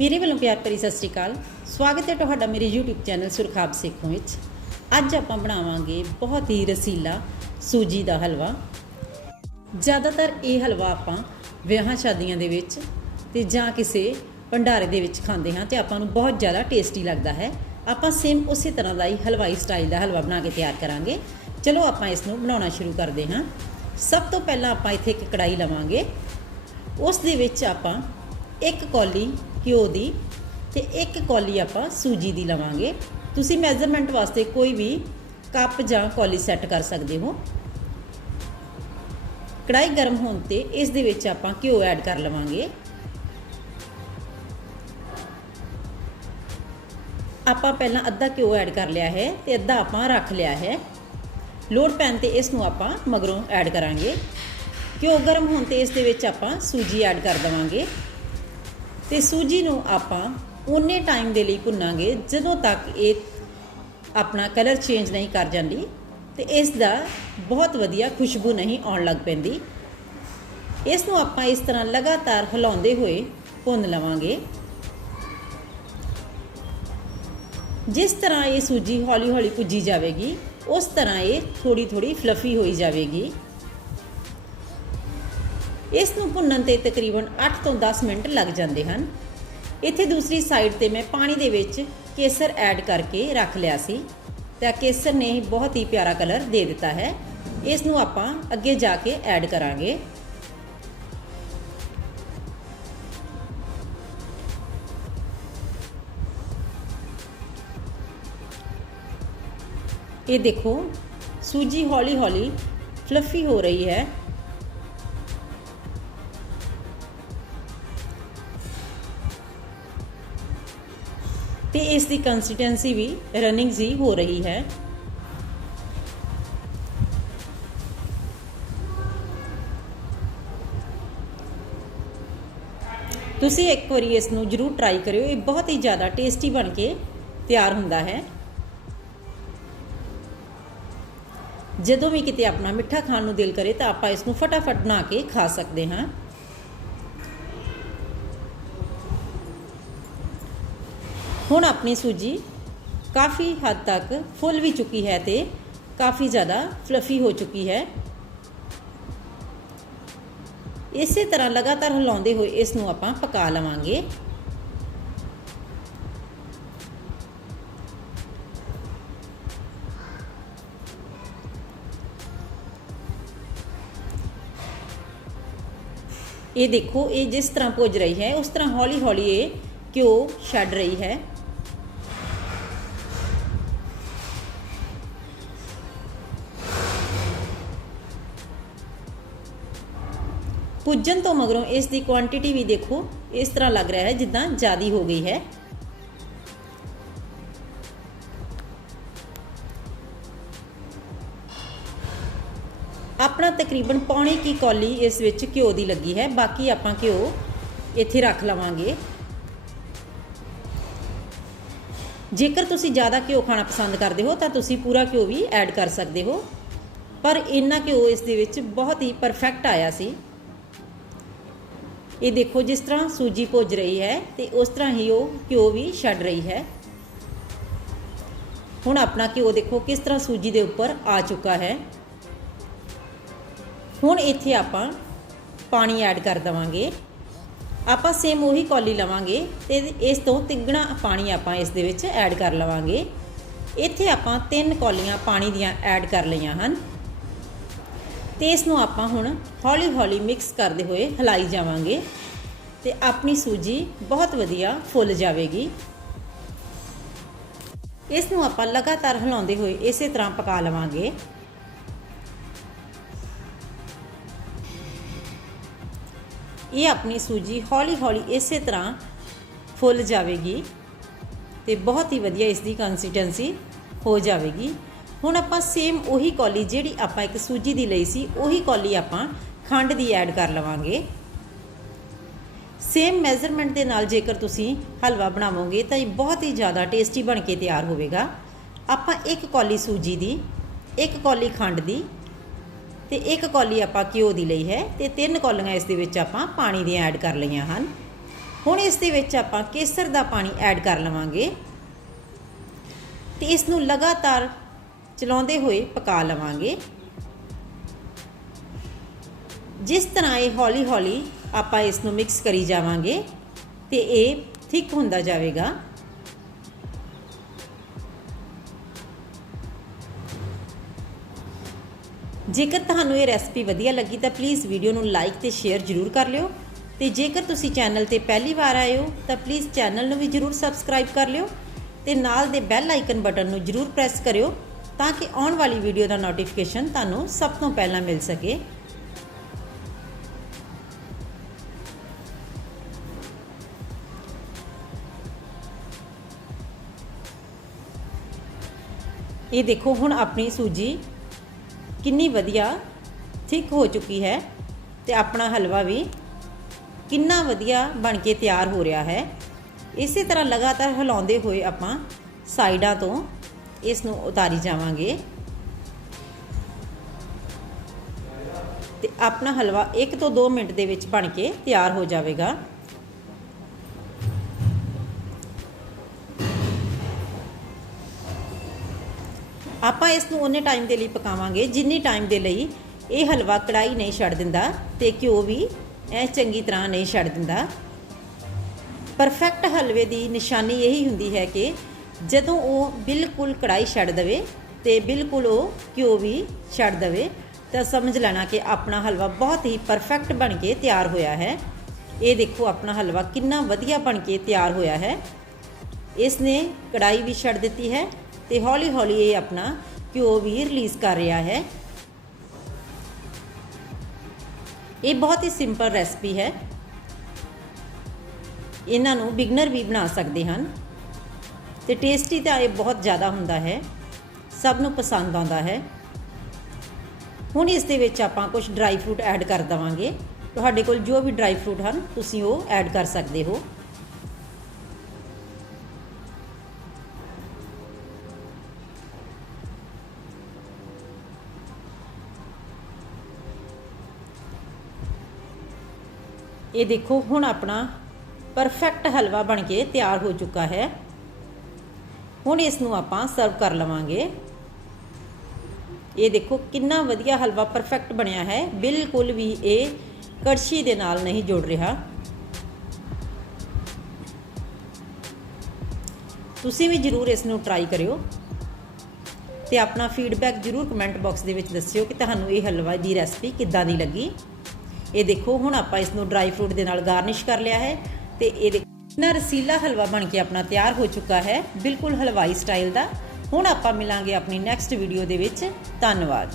ਮੇਰੇ ਵੱਲੋਂ ਪਿਆਰ ਭਰੀ ਸਤਿ ਸ੍ਰੀ ਅਕਾਲ। ਸਵਾਗਤ ਹੈ ਤੁਹਾਡਾ ਮੇਰੇ YouTube ਚੈਨਲ ਸੁਰਖਾਬ ਸੇਖੋਂ ਵਿੱਚ। ਅੱਜ ਆਪਾਂ ਬਣਾਵਾਂਗੇ ਬਹੁਤ ਹੀ ਰਸੀਲਾ ਸੂਜੀ ਦਾ ਹਲਵਾ। ਜ਼ਿਆਦਾਤਰ ਇਹ ਹਲਵਾ ਆਪਾਂ ਵਿਆਹਾਂ ਸ਼ਾਦੀਆਂ ਦੇ ਵਿੱਚ ਤੇ ਜਾਂ ਕਿਸੇ ਭੰਡਾਰੇ ਦੇ ਵਿੱਚ ਖਾਂਦੇ ਹਾਂ ਤੇ ਆਪਾਂ ਨੂੰ ਬਹੁਤ ਜ਼ਿਆਦਾ ਟੇਸਟੀ ਲੱਗਦਾ ਹੈ। ਆਪਾਂ ਸੇਮ ਉਸੇ ਤਰ੍ਹਾਂ ਦਾ ਹੀ ਹਲਵਾਈ ਸਟਾਈਲ ਦਾ ਹਲਵਾ ਬਣਾ ਕੇ ਤਿਆਰ ਕਰਾਂਗੇ। ਚਲੋ ਆਪਾਂ ਇਸ ਨੂੰ ਬਣਾਉਣਾ ਸ਼ੁਰੂ ਕਰਦੇ ਹਾਂ। ਸਭ ਤੋਂ ਪਹਿਲਾਂ ਆਪਾਂ ਇੱਥੇ ਇੱਕ ਕੜਾਈ ਲਵਾਂਗੇ। ਉਸ ਦੇ ਵਿੱਚ ਆਪਾਂ ਇੱਕ ਕੌਲੀ ਘਿਓ ਦੀ ਤੇ ਇੱਕ ਕੌਲੀ ਆਪਾਂ ਸੂਜੀ ਦੀ ਲਵਾਂਗੇ। ਤੁਸੀਂ ਮੈਜ਼ਰਮੈਂਟ ਵਾਸਤੇ ਕੋਈ ਵੀ ਕੱਪ ਜਾਂ ਕੌਲੀ ਸੈੱਟ ਕਰ ਸਕਦੇ ਹੋ। ਕੜਾਈ ਗਰਮ ਹੋਣ ਤੇ ਇਸ ਦੇ ਵਿੱਚ ਆਪਾਂ ਘਿਓ ਐਡ ਕਰ ਲਵਾਂਗੇ। ਆਪਾਂ ਪਹਿਲਾਂ ਅੱਧਾ ਘਿਓ ਐਡ ਕਰ ਲਿਆ ਹੈ ਤੇ ਅੱਧਾ ਆਪਾਂ ਰੱਖ ਲਿਆ ਹੈ। ਲੋੜ ਪੈਣ ਤੇ ਇਸ ਨੂੰ ਆਪਾਂ ਮਗਰੋਂ ਐਡ ਕਰਾਂਗੇ। ਘਿਓ ਗਰਮ ਹੋਣ ਤੇ ਇਸ ਦੇ ਵਿੱਚ ਆਪਾਂ ਸੂਜੀ ਐਡ ਕਰ ਦਵਾਂਗੇ। ਤੇ ਸੂਜੀ ਨੂੰ ਆਪਾਂ ਉਨੇ ਟਾਈਮ ਦੇ ਲਈ ਭੁੰਨਾਂਗੇ ਜਦੋਂ ਤੱਕ ਇਹ ਆਪਣਾ ਕਲਰ ਚੇਂਜ ਨਹੀਂ ਕਰ ਜਾਂਦੀ ਤੇ ਇਸ ਦਾ ਬਹੁਤ ਵਧੀਆ ਖੁਸ਼ਬੂ ਨਹੀਂ ਆਉਣ ਲੱਗ ਪੈਂਦੀ। ਇਸ ਨੂੰ ਆਪਾਂ ਇਸ ਤਰ੍ਹਾਂ ਲਗਾਤਾਰ ਹਿਲਾਉਂਦੇ ਹੋਏ ਭੁੰਨ ਲਵਾਂਗੇ। ਜਿਸ ਤਰ੍ਹਾਂ ਇਹ ਸੂਜੀ ਹੌਲੀ-ਹੌਲੀ ਭੁੱਜੀ ਜਾਵੇਗੀ, ਉਸ ਤਰ੍ਹਾਂ ਇਹ ਥੋੜੀ-ਥੋੜੀ ਫਲਫੀ ਹੋਈ ਜਾਵੇਗੀ। ਇਸ ਨੂੰ ਭੁੰਨਣ ਤੇ ਤਕਰੀਬਨ 8 ਤੋਂ 10 ਮਿੰਟ ਲੱਗ ਜਾਂਦੇ ਹਨ। ਇੱਥੇ ਦੂਸਰੀ ਸਾਈਡ ਤੇ ਮੈਂ ਪਾਣੀ ਦੇ ਵਿੱਚ ਕੇਸਰ ਐਡ ਕਰਕੇ ਰੱਖ ਲਿਆ ਸੀ। ਤਾਂ ਕੇਸਰ ਨੇ ਬਹੁਤ ਹੀ ਪਿਆਰਾ ਕਲਰ ਦੇ ਦਿੱਤਾ ਹੈ। ਇਸ ਨੂੰ ਆਪਾਂ ਅੱਗੇ ਜਾ ਕੇ ਐਡ ਕਰਾਂਗੇ। ਇਹ ਦੇਖੋ, ਸੂਜੀ ਹੌਲੀ-ਹੌਲੀ ਫਲਫੀ ਹੋ ਰਹੀ ਹੈ। ਇਸ ਦੀ ਕੰਸਿਸਟੈਂਸੀ ਵੀ ਰਨਿੰਗ ਜੀ ਹੋ ਰਹੀ ਹੈ। ਤੁਸੀਂ ਇੱਕ ਵਾਰੀ ਇਸ ਨੂੰ ਜਰੂਰ ਟਰਾਈ ਕਰਿਓ, ਇਹ ਬਹੁਤ ਹੀ ਜ਼ਿਆਦਾ ਟੇਸਟੀ ਬਣ ਕੇ ਤਿਆਰ ਹੁੰਦਾ ਹੈ। ਜਦੋਂ ਵੀ ਕਿਤੇ ਆਪਣਾ ਮਿੱਠਾ ਖਾਣ ਨੂੰ ਦਿਲ ਕਰੇ ਤਾਂ ਆਪਾਂ ਇਸ ਨੂੰ ਫਟਾਫਟ ਬਣਾ ਕੇ ਖਾ ਸਕਦੇ ਹਾਂ। ਹੁਣ ਆਪਣੀ ਸੂਜੀ ਕਾਫੀ ਹੱਦ ਤੱਕ ਫੁੱਲ ਵੀ ਚੁੱਕੀ ਹੈ ਤੇ ਕਾਫੀ ਜ਼ਿਆਦਾ ਫਲਫੀ ਹੋ ਚੁੱਕੀ ਹੈ। ਇਸੇ ਤਰ੍ਹਾਂ ਲਗਾਤਾਰ ਹਿਲਾਉਂਦੇ ਹੋਏ ਇਸ ਨੂੰ ਆਪਾਂ ਪਕਾ ਲਵਾਂਗੇ। ਇਹ ਦੇਖੋ, ਇਹ ਜਿਸ ਤਰ੍ਹਾਂ ਭੁੱਜ ਰਹੀ ਹੈ, ਉਸ ਤਰ੍ਹਾਂ ਹੌਲੀ-ਹੌਲੀ ਇਹ ਘਿਓ ਛੱਡ ਰਹੀ ਹੈ। ਪੁੱਜਣ ਤੋਂ ਮਗਰੋਂ ਇਸ ਦੀ ਕੁਆਂਟੀਟੀ ਵੀ ਦੇਖੋ, ਇਸ ਤਰ੍ਹਾਂ ਲੱਗ ਰਿਹਾ ਹੈ ਜਿੱਦਾਂ ਜ਼ਿਆਦੀ ਹੋ ਗਈ ਹੈ। ਆਪਣਾ ਤਕਰੀਬਨ ਪੌਣੇ ਕੀ ਕੌਲੀ ਇਸ ਵਿੱਚ ਘਿਓ ਦੀ ਲੱਗੀ ਹੈ, ਬਾਕੀ ਆਪਾਂ ਘਿਓ ਇੱਥੇ ਰੱਖ ਲਵਾਂਗੇ। ਜੇਕਰ ਤੁਸੀਂ ਜ਼ਿਆਦਾ ਘਿਓ ਖਾਣਾ ਪਸੰਦ ਕਰਦੇ ਹੋ, ਤਾਂ ਤੁਸੀਂ ਪੂਰਾ ਘਿਓ ਵੀ ਐਡ ਕਰ ਸਕਦੇ ਹੋ। ਪਰ ਇੰਨਾ ਘਿਓ ਇਸ ਦੇ ਵਿੱਚ ਬਹੁਤ ਹੀ ਪਰਫੈਕਟ ਆਇਆ ਸੀ। ਇਹ ਦੇਖੋ ਜਿਸ ਤਰ੍ਹਾਂ ਸੂਜੀ ਭੁੱਜ ਰਹੀ ਹੈ ਤੇ ਉਸ ਤਰ੍ਹਾਂ ਹੀ ਉਹ ਘਿਓ ਵੀ ਛੱਡ ਰਹੀ ਹੈ। ਹੁਣ ਆਪਣਾ ਘਿਓ ਦੇਖੋ ਕਿਸ ਤਰ੍ਹਾਂ ਸੂਜੀ ਦੇ ਉੱਪਰ ਆ ਚੁੱਕਾ ਹੈ। ਹੁਣ ਇੱਥੇ ਆਪਾਂ ਪਾਣੀ ਐਡ ਕਰ ਦਵਾਂਗੇ। ਆਪਾਂ ਸੇਮ ਉਹੀ ਕੌਲੀ ਲਵਾਂਗੇ ਤੇ ਇਸ ਤੋਂ ਤਿੱਗਣਾ ਪਾਣੀ ਆਪਾਂ ਇਸ ਦੇ ਵਿੱਚ ਐਡ ਕਰ ਲਵਾਂਗੇ। ਇੱਥੇ ਆਪਾਂ ਤਿੰਨ ਕੌਲੀਆਂ ਪਾਣੀ ਦੀਆਂ ਐਡ ਕਰ ਲਈਆਂ ਹਨ। ਤੇ ਇਸ ਨੂੰ ਆਪਾਂ ਹੁਣ ਹੌਲੀ-ਹੌਲੀ ਮਿਕਸ ਕਰਦੇ ਹੋਏ ਹਿਲਾਈ ਜਾਵਾਂਗੇ ਤੇ ਆਪਣੀ ਸੂਜੀ ਬਹੁਤ ਵਧੀਆ ਫੁੱਲ ਜਾਵੇਗੀ। ਇਸ ਨੂੰ ਆਪਾਂ ਲਗਾਤਾਰ ਹਿਲਾਉਂਦੇ ਹੋਏ ਇਸੇ ਤਰ੍ਹਾਂ ਪਕਾ ਲਵਾਂਗੇ। ਇਹ ਆਪਣੀ ਸੂਜੀ ਹੌਲੀ-ਹੌਲੀ ਇਸੇ ਤਰ੍ਹਾਂ ਫੁੱਲ ਜਾਵੇਗੀ ਤੇ ਬਹੁਤ ਹੀ ਵਧੀਆ ਇਸ ਦੀ ਕੰਸਿਸਟੈਂਸੀ ਹੋ ਜਾਵੇਗੀ। ਹੁਣ ਆਪਾਂ ਸੇਮ ਉਹੀ ਕੌਲੀ ਜਿਹੜੀ ਆਪਾਂ ਇੱਕ ਸੂਜੀ ਦੀ ਲਈ ਸੀ, ਉਹੀ ਕੌਲੀ ਆਪਾਂ ਖੰਡ ਦੀ ਐਡ ਕਰ ਲਵਾਂਗੇ। ਸੇਮ ਮੈਜ਼ਰਮੈਂਟ ਦੇ ਨਾਲ ਜੇਕਰ ਤੁਸੀਂ ਹਲਵਾ ਬਣਾਵੋਗੇ ਤਾਂ ਇਹ ਬਹੁਤ ਹੀ ਜ਼ਿਆਦਾ ਟੇਸਟੀ ਬਣ ਕੇ ਤਿਆਰ ਹੋਵੇਗਾ। ਆਪਾਂ ਇੱਕ ਕੌਲੀ ਸੂਜੀ ਦੀ, ਇੱਕ ਕੌਲੀ ਖੰਡ ਦੀ ਤੇ ਇੱਕ ਕੌਲੀ ਆਪਾਂ ਘਿਓ ਦੀ ਲਈ ਹੈ ਤੇ ਤਿੰਨ ਕੌਲੀਆਂ ਇਸ ਦੇ ਵਿੱਚ ਆਪਾਂ ਪਾਣੀ ਦੀਆਂ ਐਡ ਕਰ ਲਈਆਂ ਹਨ। ਹੁਣ ਇਸ ਦੇ ਵਿੱਚ ਆਪਾਂ ਕੇਸਰ ਦਾ ਪਾਣੀ ਐਡ ਕਰ ਲਵਾਂਗੇ ਤੇ ਇਸ ਨੂੰ ਲਗਾਤਾਰ ਚਲਾਉਂਦੇ ਹੋਏ ਪਕਾ ਲਵਾਂਗੇ। ਜਿਸ ਤਰ੍ਹਾਂ ਇਹ ਹੌਲੀ-ਹੌਲੀ ਆਪਾਂ ਇਸ ਨੂੰ ਮਿਕਸ ਕਰੀ ਜਾਵਾਂਗੇ, ਤੇ ਇਹ ਥਿਕ ਹੁੰਦਾ ਜਾਵੇਗਾ। ਜੇਕਰ ਤੁਹਾਨੂੰ ਇਹ ਰੈਸਪੀ ਵਧੀਆ ਲੱਗੀ ਤਾਂ ਪਲੀਜ਼ ਵੀਡੀਓ ਨੂੰ ਲਾਈਕ ਤੇ ਸ਼ੇਅਰ ਜ਼ਰੂਰ ਕਰ ਲਿਓ। ਤੇ ਜੇਕਰ ਤੁਸੀਂ ਚੈਨਲ ਤੇ ਪਹਿਲੀ ਵਾਰ ਆਏ ਹੋ, ਤਾਂ ਪਲੀਜ਼ ਚੈਨਲ ਨੂੰ ਵੀ ਜ਼ਰੂਰ ਸਬਸਕ੍ਰਾਈਬ ਕਰ ਲਿਓ ਤੇ ਨਾਲ ਦੇ ਬੈਲ ਆਈਕਨ ਬਟਨ ਨੂੰ ਜ਼ਰੂਰ ਪ੍ਰੈਸ ਕਰਿਓ। ਤਾਂ ਕਿ ਆਉਣ ਵਾਲੀ ਵੀਡੀਓ ਦਾ ਨੋਟੀਫਿਕੇਸ਼ਨ ਤੁਹਾਨੂੰ ਸਭ ਤੋਂ ਪਹਿਲਾਂ ਮਿਲ ਸਕੇ। ਇਹ ਦੇਖੋ ਹੁਣ ਆਪਣੀ ਸੂਜੀ ਕਿੰਨੀ ਵਧੀਆ ਥਿਕ ਹੋ ਚੁੱਕੀ ਹੈ ਤੇ ਆਪਣਾ ਹਲਵਾ ਵੀ ਕਿੰਨਾ ਵਧੀਆ ਬਣ ਕੇ ਤਿਆਰ ਹੋ ਰਿਹਾ ਹੈ। ਇਸੇ ਤਰ੍ਹਾਂ ਲਗਾਤਾਰ ਹਿਲਾਉਂਦੇ ਹੋਏ ਆਪਾਂ ਸਾਈਡਾਂ ਤੋਂ ਇਸ ਨੂੰ ਉਤਾਰੀ ਜਾਵਾਂਗੇ। ਤੇ ਆਪਣਾ ਹਲਵਾ 1 ਤੋਂ 2 ਮਿੰਟ ਦੇ ਵਿੱਚ ਬਣ ਕੇ ਤਿਆਰ ਹੋ ਜਾਵੇਗਾ। ਆਪਾਂ ਇਸ ਨੂੰ ਉਹਨੇ ਟਾਈਮ ਦੇ ਲਈ ਪਕਾਵਾਂਗੇ, ਜਿੰਨੀ ਟਾਈਮ ਦੇ ਲਈ ਇਹ ਹਲਵਾ ਕੜਾਈ ਨਹੀਂ ਛੱਡ ਦਿੰਦਾ ਤੇ ਘਿਓ ਵੀ ਐ ਚੰਗੀ ਤਰ੍ਹਾਂ ਨਹੀਂ ਛੱਡ ਦਿੰਦਾ। ਪਰਫੈਕਟ ਹਲਵੇ ਦੀ ਨਿਸ਼ਾਨੀ ਇਹੀ ਹੁੰਦੀ ਹੈ ਕਿ ਜਦੋਂ ਉਹ ਬਿਲਕੁਲ ਕੜਾਈ ਛੱਡ ਦਵੇ ਤੇ ਬਿਲਕੁਲ ਉਹ ਘਿਓ ਵੀ ਛੱਡ ਦਵੇ, ਤਾਂ ਸਮਝ ਲੈਣਾ ਕਿ ਆਪਣਾ ਹਲਵਾ ਬਹੁਤ ਹੀ ਪਰਫੈਕਟ ਬਣ ਕੇ ਤਿਆਰ ਹੋਇਆ ਹੈ। ਇਹ ਦੇਖੋ ਆਪਣਾ ਹਲਵਾ ਕਿੰਨਾ ਵਧੀਆ ਬਣ ਕੇ ਤਿਆਰ ਹੋਇਆ ਹੈ। ਇਸ ਨੇ ਕੜਾਈ ਵੀ ਛੱਡ ਦਿੱਤੀ ਹੈ ਤੇ ਹੌਲੀ ਹੌਲੀ ਇਹ ਆਪਣਾ ਘਿਓ ਵੀ ਰਿਲੀਜ਼ ਕਰ ਰਿਹਾ ਹੈ। ਇਹ ਬਹੁਤ ਹੀ ਸਿੰਪਲ ਰੈਸਪੀ ਹੈ। ਇਹਨਾਂ ਨੂੰ ਬਿਗਨਰ ਵੀ ਬਣਾ ਸਕਦੇ ਹਨ। ਤੇ ਟੇਸਟੀ ਤਾਂ ਇਹ ਬਹੁਤ ਜ਼ਿਆਦਾ ਹੁੰਦਾ ਹੈ। ਸਭ ਨੂੰ ਪਸੰਦ ਆਉਂਦਾ ਹੈ। ਹੁਣ ਇਸ ਦੇ ਵਿੱਚ ਆਪਾਂ ਕੁਝ ਡਰਾਈ ਫਰੂਟ ਐਡ ਕਰ ਦਵਾਂਗੇ। ਤੁਹਾਡੇ ਕੋਲ ਜੋ ਵੀ ਡਰਾਈ ਫਰੂਟ ਹਨ, ਤੁਸੀਂ ਉਹ ਐਡ ਕਰ ਸਕਦੇ ਹੋ। ਇਹ ਦੇਖੋ, ਹੁਣ ਆਪਣਾ ਪਰਫੈਕਟ ਹਲਵਾ ਬਣ ਕੇ ਤਿਆਰ ਹੋ ਚੁੱਕਾ ਹੈ। ਹੁਣ ਇਸ ਨੂੰ ਆਪਾਂ ਸਰਵ ਕਰ ਲਵਾਂਗੇ। ਇਹ ਦੇਖੋ ਕਿੰਨਾ ਵਧੀਆ ਹਲਵਾ ਪਰਫੈਕਟ ਬਣਿਆ ਹੈ। ਬਿਲਕੁਲ ਵੀ ਇਹ ਕੜਛੀ ਦੇ ਨਾਲ ਨਹੀਂ ਜੁੜ ਰਿਹਾ। ਤੁਸੀਂ ਵੀ ਜਰੂਰ ਇਸ ਨੂੰ ਟਰਾਈ ਕਰਿਓ। ਤੇ ਆਪਣਾ ਫੀਡਬੈਕ ਜਰੂਰ ਕਮੈਂਟ ਬਾਕਸ ਦੇ ਵਿੱਚ ਦੱਸਿਓ ਕਿ ਤੁਹਾਨੂੰ ਇਹ ਹਲਵਾ ਦੀ ਰੈਸਪੀ ਕਿੱਦਾਂ ਦੀ ਲੱਗੀ। ਇਹ ਦੇਖੋ ਹੁਣ ਆਪਾਂ ਇਸ ਨੂੰ ਡਰਾਈ ਫਰੂਟ ਦੇ ਨਾਲ ਗਾਰਨਿਸ਼ ਕਰ ਲਿਆ ਹੈ। ਤੇ ਇਹ ਦੇਖੋ ਨਾ ਰਸੀਲਾ ਹਲਵਾ ਬਣ ਕੇ ਆਪਣਾ ਤਿਆਰ ਹੋ ਚੁੱਕਾ ਹੈ। ਬਿਲਕੁਲ ਹਲਵਾਈ ਸਟਾਈਲ ਦਾ। ਹੁਣ ਆਪਾਂ ਮਿਲਾਂਗੇ ਆਪਣੀ ਨੈਕਸਟ ਵੀਡੀਓ ਦੇ ਵਿੱਚ। ਧੰਨਵਾਦ।